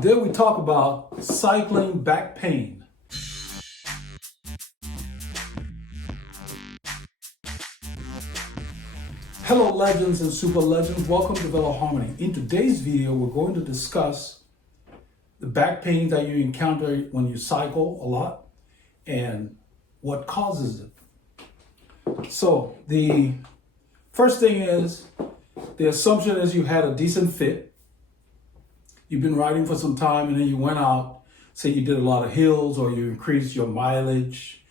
Today we talk about cycling back pain. Hello legends and super legends, welcome to Velo Harmony. In today's video, we're going to discuss the back pain that you encounter when you cycle a lot and what causes it. So the first thing is, the assumption is you had a decent fit. You've been riding for some time and then you went out, say you did a lot of hills or you increased your mileage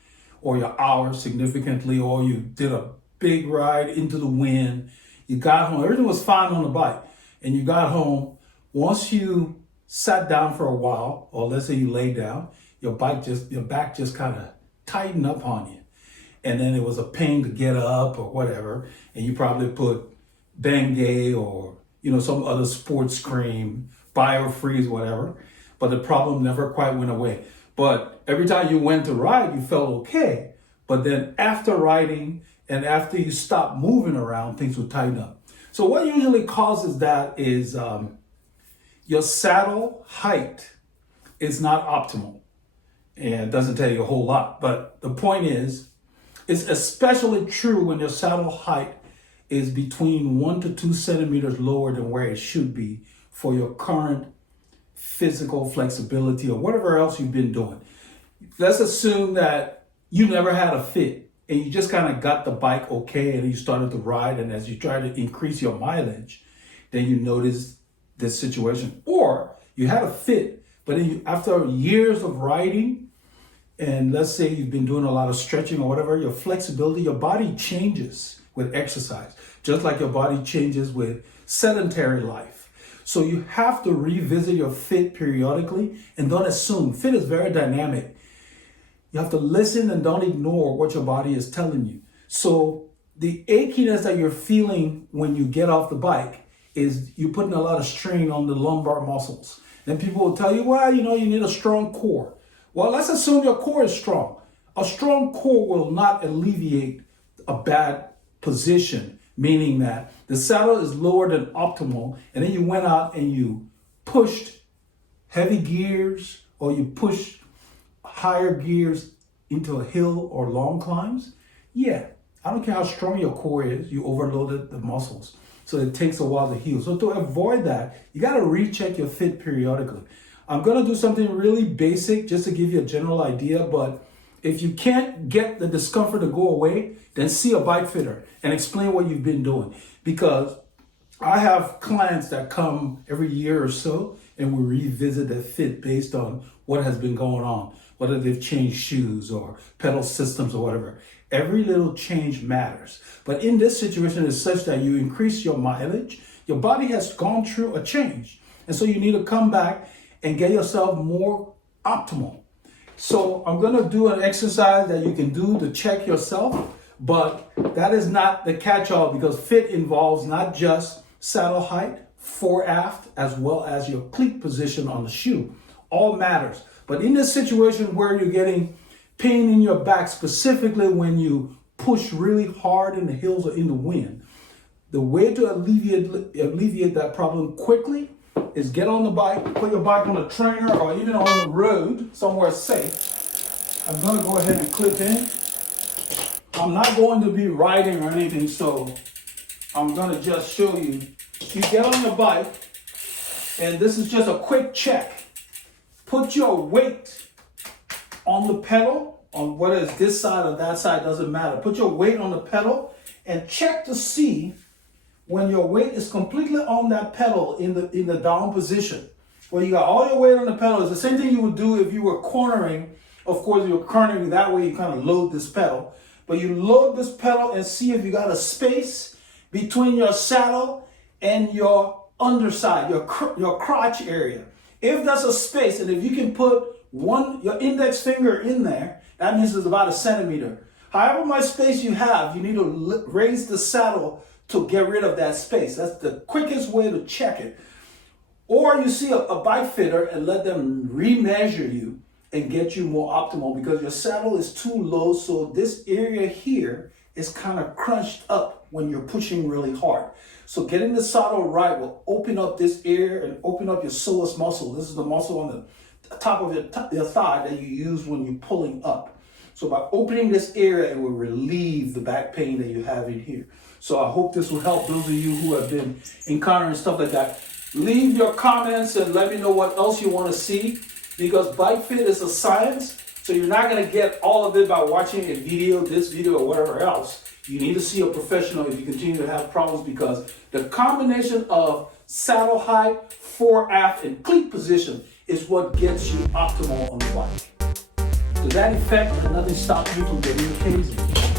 or your hours significantly, or you did a big ride into the wind. You got home, everything was fine on the bike, and you got home. Once you sat down for a while, or let's say you laid down, your back just kind of tightened up on you. And then it was a pain to get up or whatever, and you probably put Bengay or some other sports cream, Biofreeze, whatever, but the problem never quite went away. But every time you went to ride, you felt okay. But then after riding and after you stopped moving around, things would tighten up. So what usually causes that is your saddle height is not optimal. And it doesn't tell you a whole lot, but the point is, it's especially true when your saddle height is between 1 to 2 centimeters lower than where it should be for your current physical flexibility or whatever else you've been doing. Let's assume that you never had a fit and you just kind of got the bike okay and you started to ride, and as you try to increase your mileage, then you notice this situation. Or you had a fit, but then after years of riding, and let's say you've been doing a lot of stretching or whatever, your flexibility, your body changes with exercise, just like your body changes with sedentary life. So you have to revisit your fit periodically, and don't assume. Fit is very dynamic. You have to listen and don't ignore what your body is telling you. So the achiness that you're feeling when you get off the bike is you're putting a lot of strain on the lumbar muscles. Then people will tell you, well, you need a strong core. Well, let's assume your core is strong. A strong core will not alleviate a bad position, meaning that the saddle is lower than optimal, and then you went out and you pushed heavy gears or you pushed higher gears into a hill or long climbs. Yeah, I don't care how strong your core is, you overloaded the muscles. So it takes a while to heal. So to avoid that, you got to recheck your fit periodically. I'm going to do something really basic just to give you a general idea, but if you can't get the discomfort to go away, then see a bike fitter and explain what you've been doing. Because I have clients that come every year or so and we revisit their fit based on what has been going on, whether they've changed shoes or pedal systems or whatever. Every little change matters. But in this situation, it's such that you increase your mileage, your body has gone through a change. And so you need to come back and get yourself more optimal. So I'm going to do an exercise that you can do to check yourself, but that is not the catch-all, because fit involves not just saddle height, fore aft, as well as your cleat position on the shoe. All matters. But in this situation where you're getting pain in your back, specifically when you push really hard in the hills or in the wind, the way to alleviate that problem quickly is get on the bike, put your bike on a trainer or even on the road somewhere safe. I'm going to go ahead and clip in. I'm not going to be riding or anything, so I'm going to just show you. You get on your bike, and this is just a quick check. Put your weight on the pedal, on whether it's this side or that side, doesn't matter. Put your weight on the pedal and check to see when your weight is completely on that pedal in the down position, where you got all your weight on the pedal. It's the same thing you would do if you were cornering. Of course, you're cornering that way, you kind of load this pedal. But you load this pedal and see if you got a space between your saddle and your underside, your crotch area. If there's a space, and if you can put your index finger in there, that means it's about 1 centimeter. However much space you have, you need to raise the saddle to get rid of that space. That's the quickest way to check it. Or you see a bike fitter and let them remeasure you and get you more optimal, because your saddle is too low, so this area here is kind of crunched up. when you're pushing really hard. So getting the saddle right will open up this area and open up your psoas muscle. This is the muscle on the top of your thigh that you use when you're pulling up. So by opening this area, it will relieve the back pain that you have in here. So I hope this will help those of you who have been encountering stuff like that. Leave your comments and let me know what else you want to see, because Bike Fit is a science. So you're not going to get all of it by watching a video, this video, or whatever else. You need to see a professional if you continue to have problems, because the combination of saddle height, fore, aft, and cleat position is what gets you optimal on the bike. To that effect, nothing stops you from getting crazy.